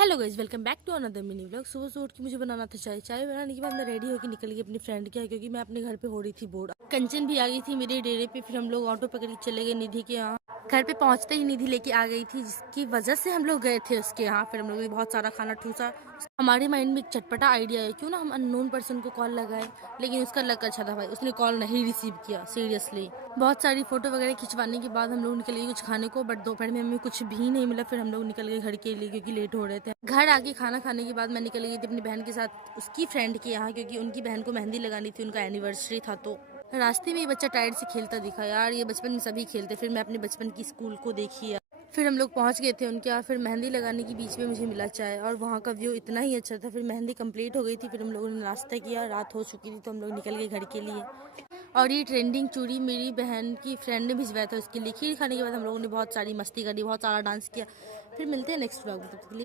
Hello guys, welcome back to another mini vlog. सुबह से उठ के मुझे बनाना था चाय। चाय बनाने के बाद मैं रेडी होकर निकल गई अपनी फ्रेंड के यहाँ, क्योंकि मैं अपने घर पे हो रही थी बोर्ड। कंचन भी आ गई थी मेरे डेरे पे। फिर हम लोग ऑटो पकड़ के चले गए निधि के यहाँ। घर पे पहुंचते ही निधि लेके आ गई थी, जिसकी वजह से हम लोग गए थे उसके यहाँ। फिर हम लोग ने बहुत सारा खाना ठूसा। हमारे माइंड में एक चटपटा आइडिया है, क्यों ना हम अननोन पर्सन को कॉल लगाए। लेकिन उसका लक अच्छा था भाई, उसने कॉल नहीं रिसीव किया। सीरियसली बहुत सारी फोटो वगैरह खिंचवाने के बाद हम लोग निकल गए कुछ खाने को, बट दोपहर में हमें कुछ भी नहीं मिला। फिर हम लोग निकल गए घर के लिए, क्योंकि लेट हो रहे थे। घर आके खाना खाने के बाद मैं निकल गई थी अपनी बहन के साथ उसकी फ्रेंड के यहाँ, क्योंकि उनकी बहन को मेहंदी लगानी थी, उनका एनिवर्सरी था। तो रास्ते में ये बच्चा टायर से खेलता दिखा। यार ये बचपन में सभी खेलते। फिर मैं अपने बचपन की स्कूल को देखी। फिर हम लोग पहुंच गए थे उनके यहाँ। फिर मेहंदी लगाने के बीच में मुझे मिला चाय, और वहाँ का व्यू इतना ही अच्छा था। फिर मेहंदी कंप्लीट हो गई थी। फिर हम लोगों ने नाश्ता किया, रात हो चुकी थी, तो हम लोग निकल गए घर के लिए। और ये ट्रेंडिंग चूड़ी मेरी बहन की फ्रेंड ने भिजवाया था उसके लिए। खीर खाने के बाद हम लोगों ने बहुत सारी मस्ती करी, बहुत सारा डांस किया। फिर मिलते हैं नेक्स्ट व्लॉग में, तब तक के लिए।